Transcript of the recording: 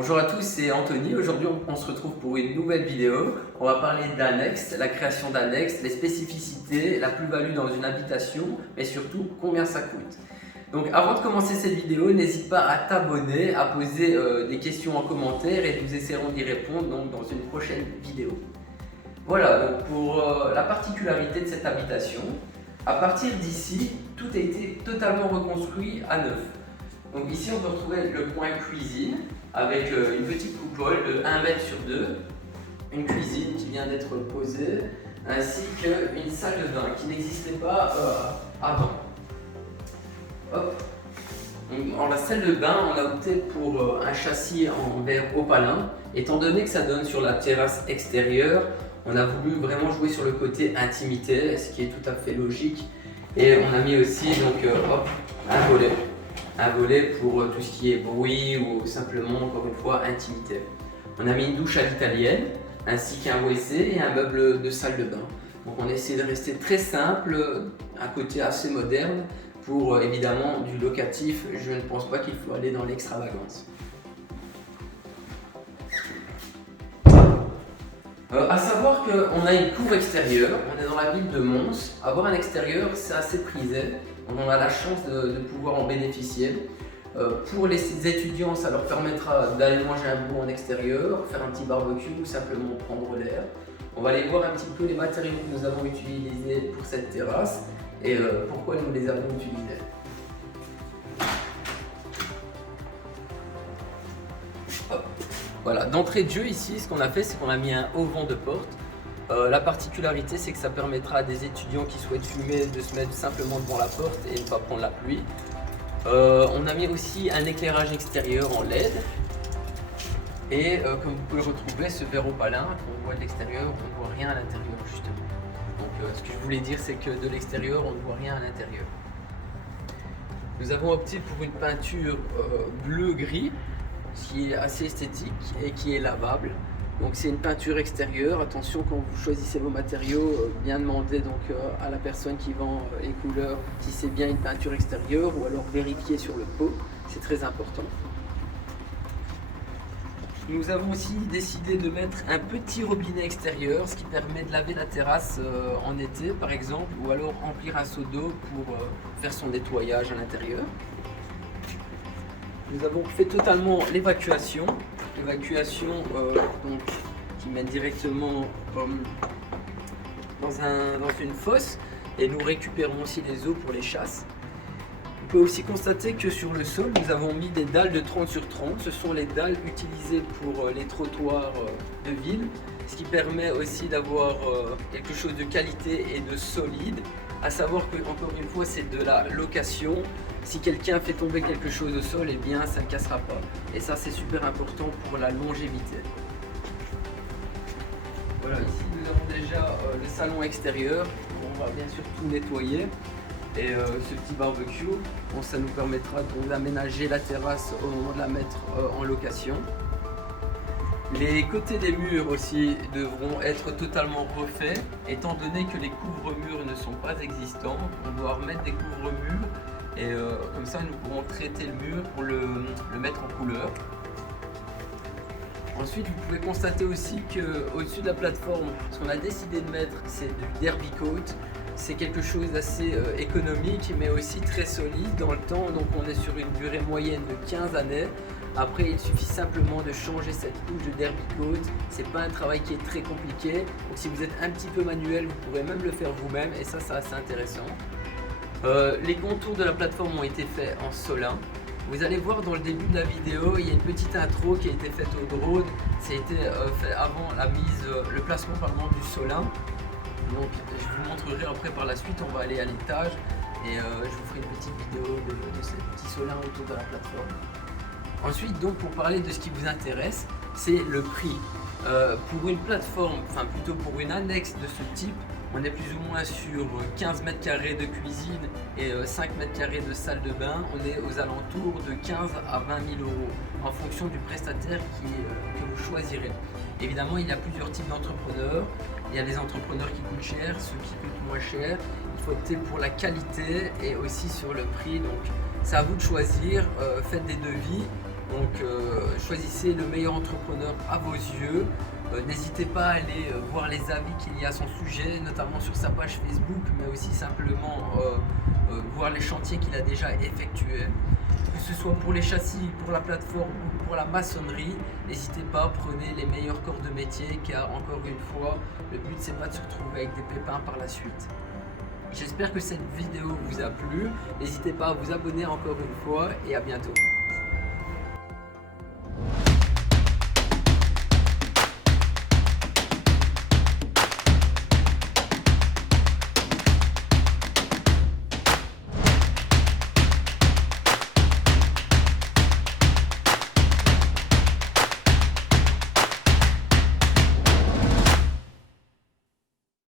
Bonjour à tous, c'est Anthony. Aujourd'hui, on se retrouve pour une nouvelle vidéo. On va parler d'annexes, la création d'annexes, les spécificités, la plus-value dans une habitation, mais surtout combien ça coûte. Donc avant de commencer cette vidéo, n'hésite pas à t'abonner, à poser des questions en commentaire et nous essaierons d'y répondre donc, dans une prochaine vidéo. Voilà, donc pour la particularité de cette habitation, à partir d'ici, tout a été totalement reconstruit à neuf. Donc ici, on peut retrouver le coin cuisine avec une petite coupole de 1 mètre sur 2, une cuisine qui vient d'être posée, ainsi qu'une salle de bain qui n'existait pas avant. Hop. Donc, en la salle de bain, on a opté pour un châssis en verre opalin. Étant donné que ça donne sur la terrasse extérieure, on a voulu vraiment jouer sur le côté intimité, ce qui est tout à fait logique. Et on a mis aussi donc, un volet pour tout ce qui est bruit ou simplement, encore une fois, intimité. On a mis une douche à l'italienne, ainsi qu'un WC et un meuble de salle de bain. Donc on essaie de rester très simple, un côté assez moderne, pour évidemment du locatif. Je ne pense pas qu'il faut aller dans l'extravagance. À savoir qu'on a une cour extérieure, on est dans la ville de Mons. Avoir un extérieur, c'est assez prisé. On a la chance de pouvoir en bénéficier. Pour les étudiants, ça leur permettra d'aller manger un bout en extérieur, faire un petit barbecue ou simplement prendre l'air. On va aller voir un petit peu les matériaux que nous avons utilisés pour cette terrasse et pourquoi nous les avons utilisés. Hop. Voilà, d'entrée de jeu ici, ce qu'on a fait, c'est qu'on a mis un auvent de porte. La particularité, c'est que ça permettra à des étudiants qui souhaitent fumer de se mettre simplement devant la porte et ne pas prendre la pluie. On a mis aussi un éclairage extérieur en LED. Et comme vous pouvez le retrouver, ce verre opalin qu'on voit de l'extérieur, on ne voit rien à l'intérieur justement. Donc ce que je voulais dire, c'est que de l'extérieur, on ne voit rien à l'intérieur. Nous avons opté pour une peinture bleu-gris, qui est assez esthétique et qui est lavable. Donc c'est une peinture extérieure. Attention quand vous choisissez vos matériaux, bien demander donc à la personne qui vend les couleurs si c'est bien une peinture extérieure ou alors vérifier sur le pot, c'est très important. Nous avons aussi décidé de mettre un petit robinet extérieur, ce qui permet de laver la terrasse en été par exemple, ou alors remplir un seau d'eau pour faire son nettoyage à l'intérieur. Nous avons fait totalement l'évacuation qui mène directement dans une fosse, et nous récupérons aussi les eaux pour les chasses. On peut aussi constater que sur le sol, nous avons mis des dalles de 30 sur 30. Ce sont les dalles utilisées pour les trottoirs de ville, ce qui permet aussi d'avoir quelque chose de qualité et de solide. À savoir que, encore une fois, c'est de la location. Si quelqu'un fait tomber quelque chose au sol, eh bien ça ne cassera pas. Et ça, c'est super important pour la longévité. Voilà, ici nous avons déjà le salon extérieur. On va bien sûr tout nettoyer. Et ce petit barbecue, bon, ça nous permettra d'aménager la terrasse au moment de la mettre en location. Les côtés des murs aussi devront être totalement refaits, étant donné que les couvre-murs ne sont pas existants. On doit remettre des couvre-murs et comme ça nous pourrons traiter le mur pour le mettre en couleur. Ensuite, vous pouvez constater aussi qu'au-dessus de la plateforme, ce qu'on a décidé de mettre, c'est du derby coat. C'est quelque chose d'assez économique mais aussi très solide dans le temps. Donc on est sur une durée moyenne de 15 années. Après, il suffit simplement de changer cette couche de derby coat. C'est pas un travail qui est très compliqué. Donc si vous êtes un petit peu manuel, vous pourrez même le faire vous-même et ça c'est assez intéressant. Les contours de la plateforme ont été faits en Solin. Vous allez voir dans le début de la vidéo, il y a une petite intro qui a été faite au drone. Ça a été fait avant le placement du Solin. Donc je vous montrerai après par la suite, on va aller à l'étage et je vous ferai une petite vidéo de ces petits solins autour de la plateforme. Ensuite, donc pour parler de ce qui vous intéresse, c'est le prix. Pour une plateforme, enfin plutôt pour une annexe de ce type, on est plus ou moins sur 15 mètres carrés de cuisine et 5 mètres carrés de salle de bain. On est aux alentours de 15 à 20 000 euros en fonction du prestataire que vous choisirez. Évidemment, il y a plusieurs types d'entrepreneurs. Il y a des entrepreneurs qui coûtent cher, ceux qui coûtent moins cher. Il faut opter pour la qualité et aussi sur le prix. Donc, C'est à vous de choisir, faites des devis, donc choisissez le meilleur entrepreneur à vos yeux. N'hésitez pas à aller voir les avis qu'il y a à son sujet, notamment sur sa page Facebook, mais aussi simplement voir les chantiers qu'il a déjà effectués. Que ce soit pour les châssis, pour la plateforme ou pour la maçonnerie, n'hésitez pas, prenez les meilleurs corps de métier, car encore une fois, le but c'est pas de se retrouver avec des pépins par la suite. J'espère que cette vidéo vous a plu, n'hésitez pas à vous abonner encore une fois et à bientôt.